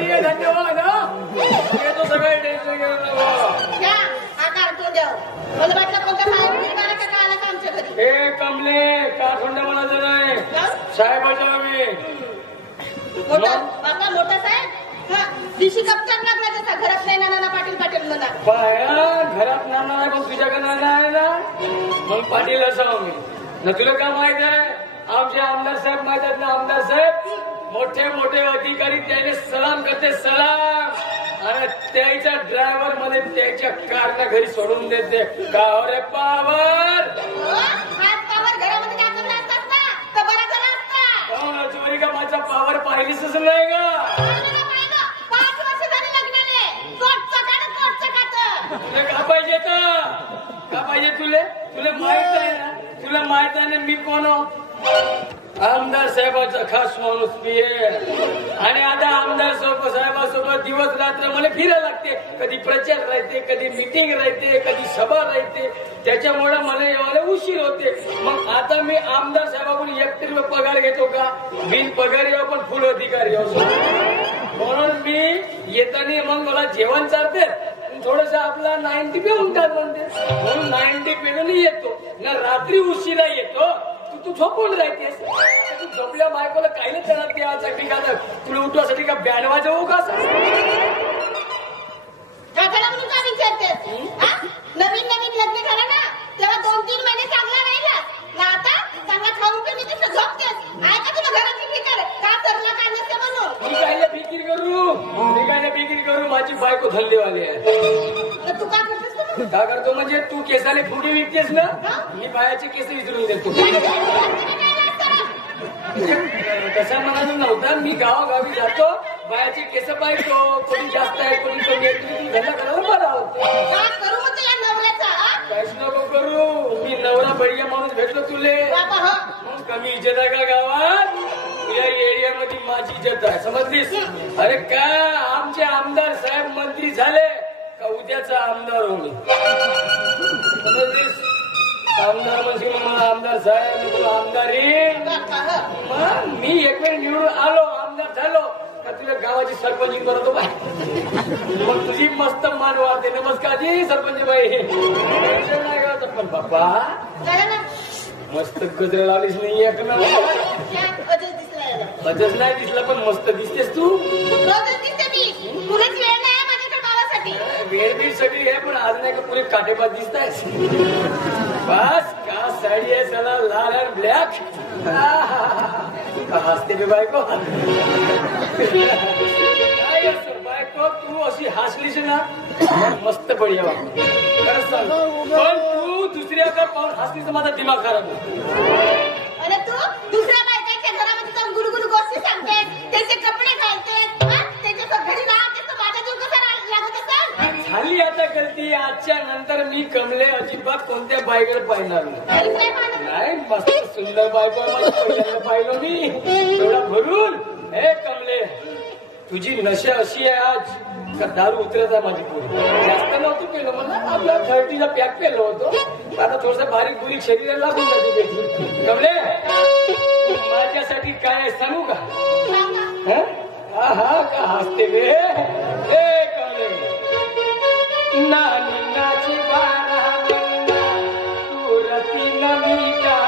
बरी आहे, धन्यवाद. येतो सगळे टेन्शन घेऊन नको. मला वाटलं कोणत्या साहेब आला का आमच्या घरी. हे कमले काठोंड म्हणायचं नाही, साहेबाच्या मी मोठा बाबा मोठा साहेब दिशी कप्तान लागला तसा घरात नाही नाना पाटील पाटील म्हणा. पाया घरात नाना आहे मग तुझ्याकडे नाना आहे ना, मग पाटील असावं मी ना. तुला काय माहित आहे, आमचे आमदार साहेब माहित आहेत ना, आमदार साहेब मोठे मोठे अधिकारी त्याने सलाम करते, सलाम. आणि त्याच्या ड्रायव्हर मध्ये त्याच्या कारला घरी सोडून देते. का रे पावर घरामध्ये टाकून असतात ना तर बरा झाला असता. चोरी का माझा पावर पाहिलीच नाही का. 5 वर्ष झाली लग्नाने. तुला का पाहिजे तर का पाहिजे तुले, तुला माहित आहे ना, तुला माहित आहे ना मी कोण. आमदार साहेबाचा खास माणूस मी आहे. आणि आता आमदार साहेबासोबत दिवस रात्र मला फिरायला लागते. कधी प्रचार राहते, कधी मिटिंग राहते, कधी सभा राहते. त्याच्यामुळे मला यायला उशीर होते. मग आता मी आमदार साहेबाकडून 1 रुपये पगार घेतो का, बिन पगार येऊ पण फुल अधिकारी असो. म्हणून मी येताना मग मला जेवण चालते, थोडस आपला 90 पेऊन टाक म्हणते. म्हणून 90 पेऊन येतो ना. रात्री उशिरा येतो, तू झोपून राहतेस. तू झोपल्या बायकोला काही करत नाही. का तुला उठवासाठी का बँड वाजवू का. म्हणून का विचारतेस. नवीन नवीन लग्न झालं ना तेव्हा 2-3 महिने चांगला राहिला ना, आता चांगला खाऊन पिऊन तसं झोपतेस. आहे का तुला घराची फिकर का सरला का नसते म्हणून. मी काय फिकीर करू, मी काय फिकीर करू. माझी बायको धंदेवाली आहे. तू का करतेस का करतो म्हणजे तू केसाले फुगे विकतेस ना, मी बायाचे केस विचारून देतो. तसा म्हणायचं नव्हतं. मी गावागावी जातो, बायाचे केस पाहतो, कोणी जास्त आहे कोणी कमी आहे. तुम्ही धंदा करायला बरा होतो. करू मग या नवऱ्याचा. काहीच नको करू. मी नवरा बढिया माणूस भेटलो तुले, मग कमी इज्जत आहे का गावात. या एरियामध्ये माझी इज्जत आहे, समजलीस. अरे काय आमचे आमदार साहेब मंत्री झाले का उद्याचा आमदार होणे, समजलीस. आमदार म्हणजे मला आमदार साहेब, तुला आमदारी. मग मी एक वेळ निवडून आलो, आमदार झालो का तुला गावाची सरपंच करतो बाय. मग तुझी मस्त मान वाढते. नमस्कार जी सरपंच बाई. टेन्शन नाही का. पण बाप्पा मस्त गजर लावलीस नाही. अजच नाही दिसला पण मस्त दिसतेस तू. वेळ बीळ सगळी आहे पण आज नाही का पुरे काटेबाज दिसतायस. बस का साडी आहे चला लाल आणि ब्लॅक. हसते बे बायको. काय असं बायको तू अशी हसलीस ना मस्त बढिया वाटत. खरंच सांग. पण तू दुसऱ्याकडे पाहून हसलीस तर माझा दिमाग खराब होतो. अरे तू दुसऱ्या बायकाच्या घरामध्ये जाऊन गुडगुड गोष्टी सांगते, त्याचे कपडे घालते, त्याच्या घरी राहते तर माझा जीव कसा लागत असेल. झाली आता गलती. आजच्या नंतर मी कमले अजिबात कोणत्या बायकडे पाहिणार नाही. मस्त सुंदर बायको पहिल्यांदा पाहिलो मी एवढा भरून. हे कमले तुझी नशा अशी आहे आज का दारू उतरत आहे माझी पोरी. जास्त नव्हतं पेलो मला, आपला 30चा पॅक पेलो होतो. आता थोडस बारीक बुरीक शरीराला लागून जाते. कमले माझ्यासाठी काय सांगू का. हा का हसते बे. हे कमले नानी नाची बारा तू रती नमी का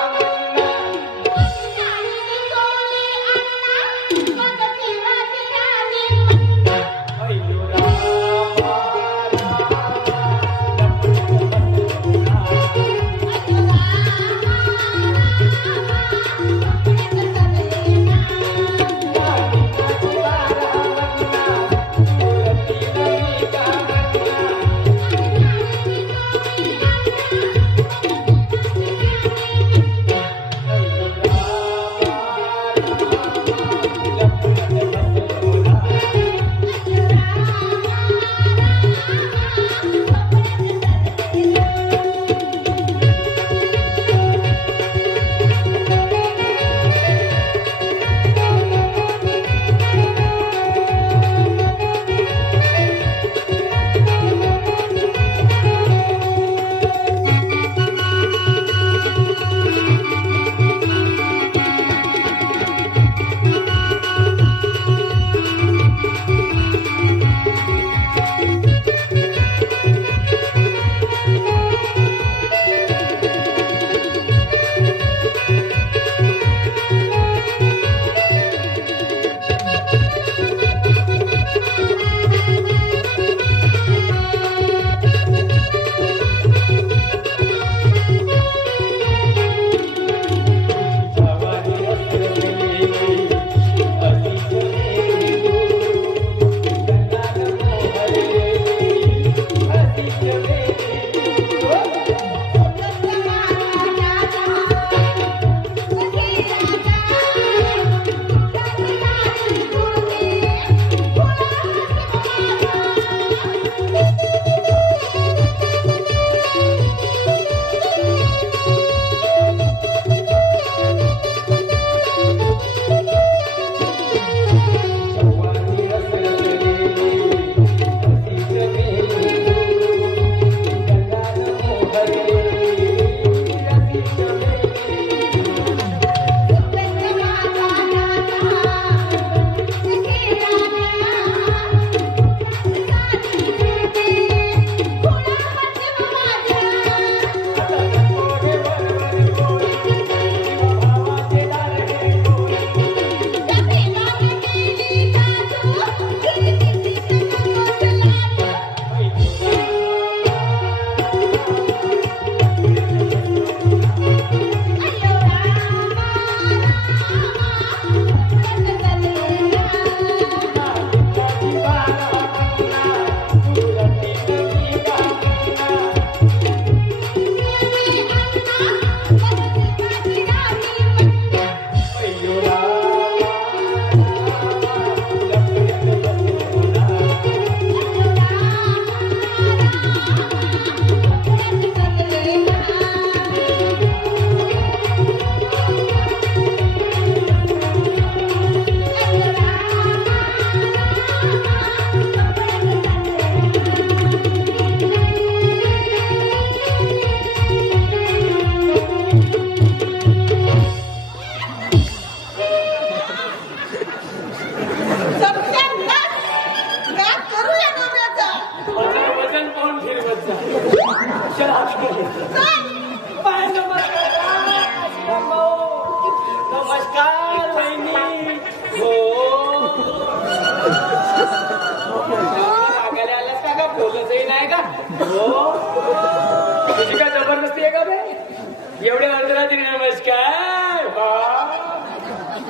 एवढ्या अर्धरात्री नमस्कार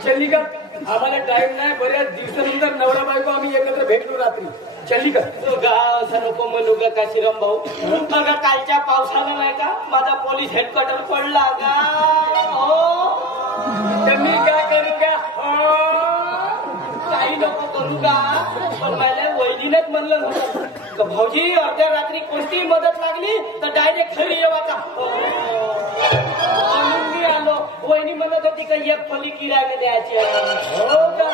चल्ली का आम्हाला टाइम नाही. बऱ्याच दिवसानंतर नवरा बायको आम्ही एकत्र भेटलो रात्री. चल्ली का गाव असं नको म्हणू ग काशीराम भाऊ. बघा कालच्या पावसानं नाही का माझा पोलीस हेडक्वार्टर पडला का. हो मी काय करू का. काही नको करू का. पण मला वहिनीनच म्हणलं होतं का भाऊजी अर्ध्या रात्री कोणतीही मदत लागली तर डायरेक्ट घरी येवाचा. म्हणून मी आलो. वहिनी म्हणत होती का एक खोली किरायला द्यायची. हो का.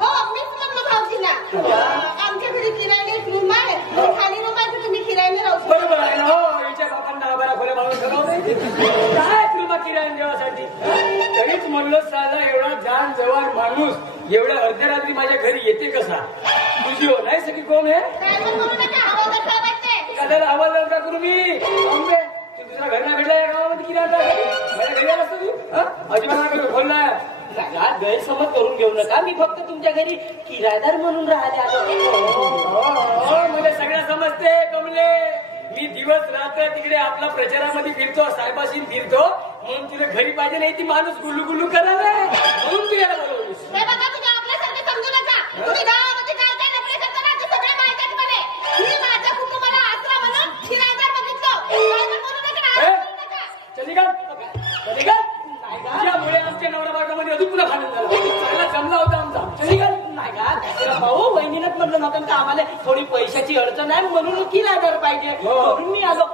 हो मीच म्हणलो भाऊजीला आमच्या घरी किरायने एक रूम आहे खाली रूम आहे तुम्ही किरायने राहू शकता. बरोबर आहे ना. हो हिच्या बापांना आबारा खोल्या मारून ठरवते काय तुला किरायन देवासाठी. तरीच म्हणलं साला एवढा जान जवान माणूस एवढ्या अर्ध्या माझ्या घरी येते कसा. तुझी हो नाही सगळी कोण आहे. काय पण म्हणू नका आवाज असा वाटते. कदाला आवाज का करू मी. आंबे तू दुसरा घर ना भेटला या गावामध्ये किरायला माझ्या घरी आला तू अजिबात बोलला. गैरसमज करून घेऊ नका. मी फक्त तुमच्या घरी किरायदार म्हणून राहिले आलो. मला सगळं समजते कमले. मी दिवस रात्र तिकडे आपला प्रचारामध्ये फिरतो साहेबाशी फिरतो म्हणून तुला घरी पाहिजे नाही. ती माणूस गुल्लू गुल्लू करायला म्हणून तू याला बोलवलीस. हे बघा तुम्ही आपल्यासारखे समजू नका. तुम्ही गावामध्ये काय काय नपरे करता ना ते सगळे माहिती पडे. मी माझ्या कुटुंबाला आसरा म्हणून किरायदार बघितलो. काय पण बोलू नका. चली का चली का. त्यामुळे आमच्या नवरा बायकोमध्ये अजून पुन्हा भांडण झालं. चांगला जमला होता आमचा. चली का नाही का भाऊ. वहिनीनच म्हणलं नव्हतं का आम्हाला थोडी पैशाची अडचण आहे म्हणून किरायदार पाहिजे म्हणून मी आलो.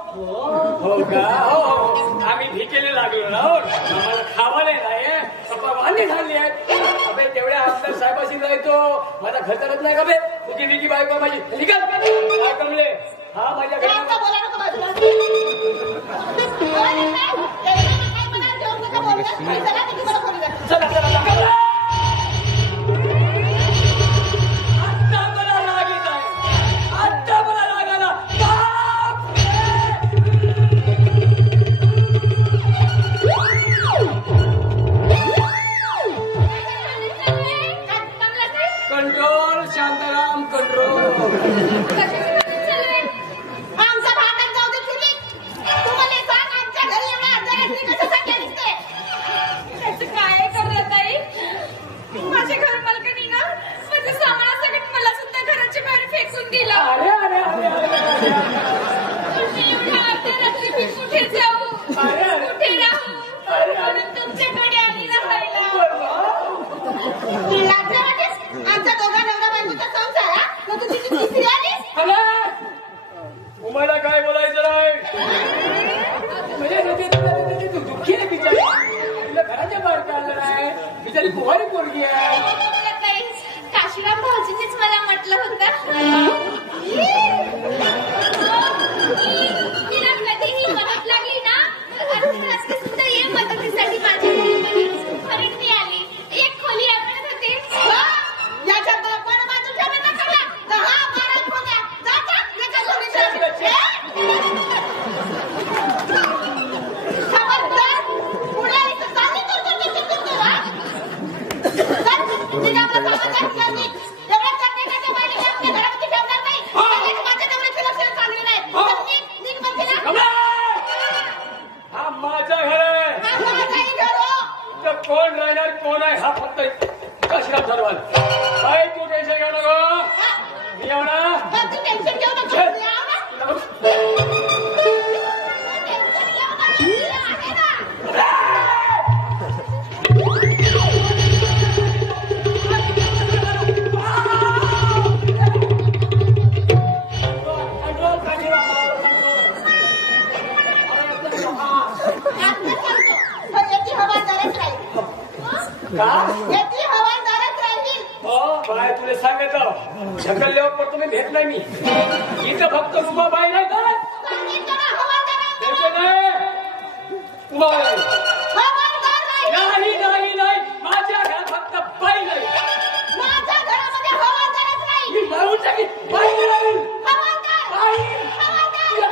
हो का. हो आम्ही भिकेले लागलो ना. आम्हाला खावाले नाही पप्पा वांदे झाली आहेत. अबे तेवढ्या आमदार साहेबाशी जायचो. माझा घर चालत नाही का बे. तुझी बिगी बायको माझी निघाल काय कमले. हा माझ्या घरी बोला नको बाजूला. चला चला आत्ता मला राग येत आहे. आत्ता मला राग आला. Control Shantaram control. आमचा भांडण जाऊ दे तुम्ही. तुम्हाला सांग आमच्या घरी एवढ्या अर्ध्या कसं संख्या दिसते. त्याचं काय करत ताई. माझ्या घर मालकानी ना माझ्या सामानासकट मला सुद्धा घराच्या बाहेर फेकून दिला. अरे अरे अरे मी एवढ्या अर्ध्या रात्री मी कुठे जाऊ कुठे राहू म्हणून तुमच्याकडे आली राहायला. लागलं वाटेस आमच्या दोघा नवरा बायकोचा संसार हा. मग तू तिची तिसरी आलीस. तुम्हाला काय बोलायचं नाही. म्हणजे तू दुःखी आहे बिचारी. तुला घराच्या बाहेर काढलं नाही. बिचारी कुवारी पोरगी आहे. ताई काशीराम भाऊजींनीच मला म्हटलं होतं तिला कधीही मदत लागली ना अर्धरात्री सुद्धा ये मदतीसाठी माझ्या घरी. परत मी आली. एक खोली आपण होते. याच्या पण बाजू ठेवलं ना करा. 10-12 खोल्या जातात याच्या खोलीच्या. खबरदार पुढे इथं चालली कर हा. तिने आपला सामान नाही. एवढ्या करण्याच्या बाईने आपल्या घरामध्ये ठेवणार नाही. माझ्या नवऱ्याचे लक्षण चांगले नाही. नीट म्हणते ना. हा माझा घर आहे. हा माझाही घर हो. तर कोण राहणार कोण आहे हा फक्त काशीराम ठरवाल. काय तू टेन्शन घेऊ नको. मी येऊ ना. पण तू टेन्शन घेऊ नको. याव ना. टेन्शन घेऊ नको. आहे ना. याची हवालदारच राहील. याची हवालदारच राहील. हो बाय तुला सांगायचं ढकलल्यावर पण तुम्ही भेट नाही. मी इथं फक्त उभा बाई नाही का. सांगितलं ना हवालदार नाही उभा नाही. हवालदार राहील. नाही नाही माझ्या घरात फक्त बाई नाही. माझ्या घरामध्ये हवालदारच राहील. मी मारून टाकीन. बाई राहील. हवालदार. बाई हवालदार.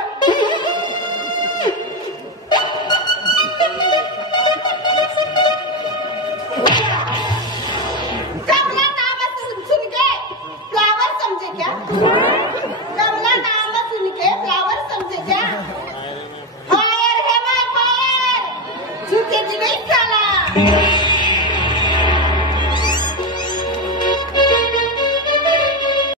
कमला नाम सुन के फ्लावर समझे क्या. कमला नाम सुन के फ्लावर समझे क्या. फायर है मैं फायर. लगीनही झाला